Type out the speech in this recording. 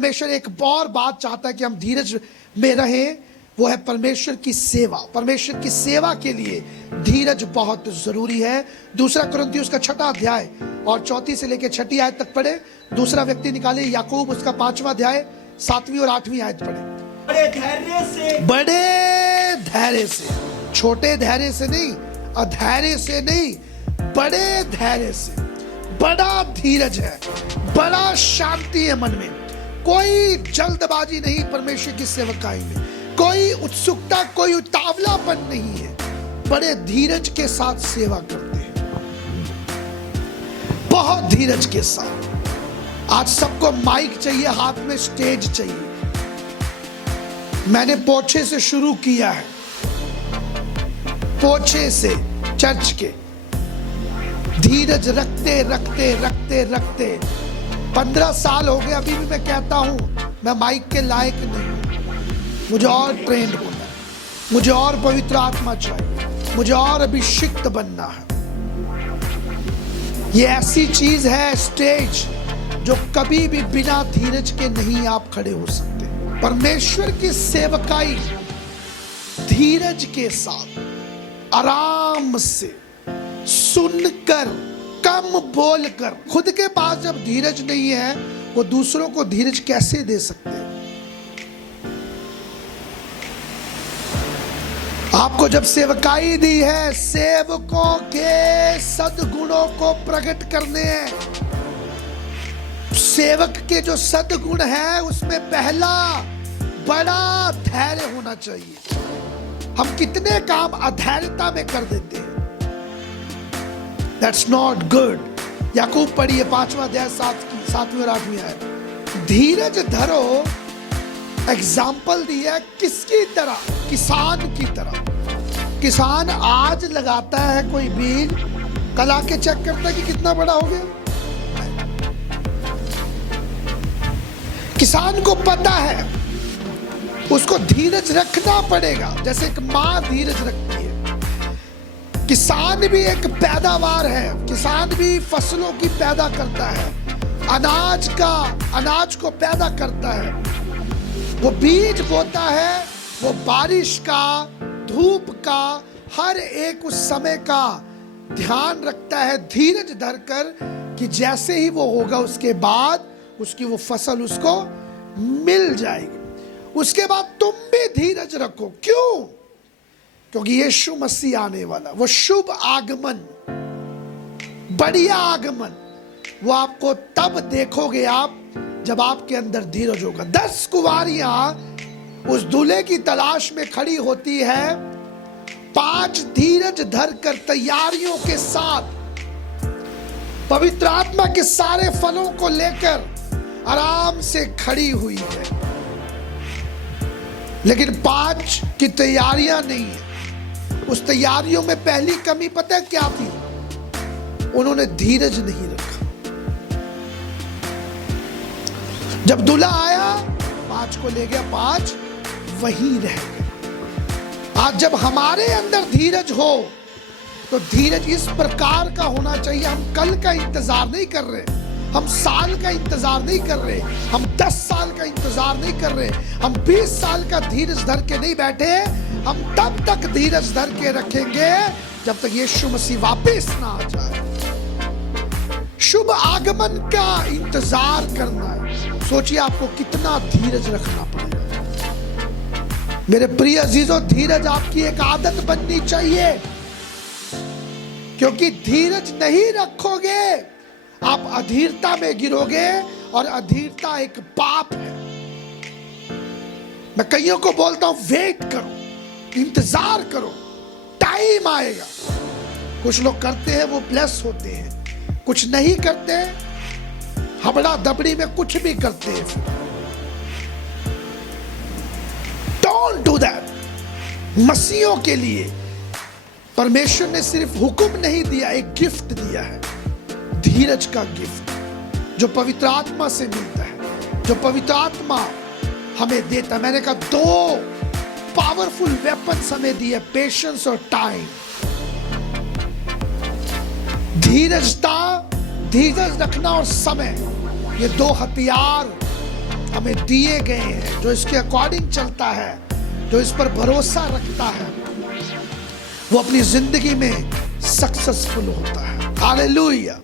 परमेश्वर एक और बात चाहता है कि हम धीरज में रहें, वो है परमेश्वर की सेवा। परमेश्वर की सेवा के लिए धीरज बहुत जरूरी है। दूसरा कुरिन्थियों उसका 6 अध्याय और 4 से लेकर 6 आयत तक पढ़े। दूसरा व्यक्ति निकाले याकूब उसका 5वां अध्याय 7वीं और 8वीं आयत पढ़े। बड़े धैर्य से, छोटे धैर्य से नहीं, अधैर्य से नहीं, बड़े धैर्य से, बड़ा धीरज है, बड़ा शांति है मन में, कोई जल्दबाजी नहीं परमेश्वर की सेवकाई में, कोई उत्सुकता, कोई उतावलापन नहीं है, बड़े धीरज के साथ सेवा करते हैं, बहुत धीरज के साथ। आज सबको माइक चाहिए, हाथ में स्टेज चाहिए। मैंने पोछे से शुरू किया है, पोछे से चर्च के, धीरज रखते रखते रखते रखते 15 साल हो गए। अभी भी मैं कहता हूं मैं माइक के लायक नहीं हूं, मुझे और ट्रेंड होना है, मुझे और पवित्र आत्मा चाहिए, मुझे और अभिषिक्त बनना है। ये ऐसी चीज है स्टेज जो कभी भी बिना धीरज के नहीं आप खड़े हो सकते। परमेश्वर की सेवकाई धीरज के साथ, आराम से, सुनकर, कम बोलकर। खुद के पास जब धीरज नहीं है, वो दूसरों को धीरज कैसे दे सकते हैं? आपको जब सेवकाई दी है, सेवकों के सद्गुणों को प्रकट करने हैं। सेवक के जो सद्गुण है उसमें पहला बड़ा धैर्य होना चाहिए। हम कितने काम अधैर्यता में कर देते हैं, That's not good। याकूब पढ़िए 5वां अध्याय 7वीं और 8वीं आयत। धीरज धरो, एग्जाम्पल दिया किसकी तरह? किसान की तरह। किसान आज लगाता है कोई बीज, कल आके चेक करता है कि कितना बड़ा हो गया। किसान को पता है उसको धीरज रखना पड़ेगा, जैसे एक माँ धीरज रखती है। किसान भी एक पैदावार है, किसान भी फसलों की पैदा करता है, अनाज को पैदा करता है। वो बीज बोता है, वो बारिश का, धूप का, हर एक उस समय का ध्यान रखता है धीरज धरकर कि जैसे ही वो होगा उसके बाद उसकी वो फसल उसको मिल जाएगी। उसके बाद तुम भी धीरज रखो। क्यों? क्योंकि यीशु मसीह आने वाला, वो शुभ आगमन, बढ़िया आगमन, वो आपको तब देखोगे आप जब आपके अंदर धीरज होगा। 10 कुंवारियां उस दूल्हे की तलाश में खड़ी होती है, 5 धीरज धरकर तैयारियों के साथ, पवित्र आत्मा के सारे फलों को लेकर आराम से खड़ी हुई है, लेकिन 5 की तैयारियां नहीं है। उस तैयारियों में पहली कमी पता है क्या थी? उन्होंने धीरज नहीं रखा। जब दूल्हा आया, 5 को ले गया, 5 वहीं रह गए। आज जब हमारे अंदर धीरज हो तो धीरज इस प्रकार का होना चाहिए। हम कल का इंतजार नहीं कर रहे, हम साल का इंतजार नहीं कर रहे, हम 10 साल का इंतजार नहीं कर रहे, हम 20 साल का धीरज धर के नहीं बैठे। हम तब तक धीरज धर के रखेंगे जब तक यीशु मसीह वापस ना आ जाए। शुभ आगमन का इंतजार करना है। सोचिए आपको कितना धीरज रखना पड़ेगा। मेरे प्रिय अजीजों, धीरज आपकी एक आदत बननी चाहिए, क्योंकि धीरज नहीं रखोगे आप अधीरता में गिरोगे, और अधीरता एक पाप है। मैं कईयों को बोलता हूं वेट करो, इंतजार करो, टाइम आएगा। कुछ लोग करते हैं, वो ब्लेस होते हैं, कुछ नहीं करते, हबड़ा दबड़ी में कुछ भी करते हैं। Don't do that. मसीहों के लिए परमेश्वर ने सिर्फ हुक्म नहीं दिया, एक गिफ्ट दिया है, धीरज का गिफ्ट, जो पवित्र आत्मा से मिलता है, जो पवित्र आत्मा हमें देता है। मैंने कहा 2 पावरफुल वेपन्स हमें दिए, पेशेंस और टाइम। धीरज रखना और समय, ये 2 हथियार हमें दिए गए हैं, जो इसके अकॉर्डिंग चलता है, जो इस पर भरोसा रखता है, वो अपनी जिंदगी में सक्सेसफुल होता है। हालेलुया।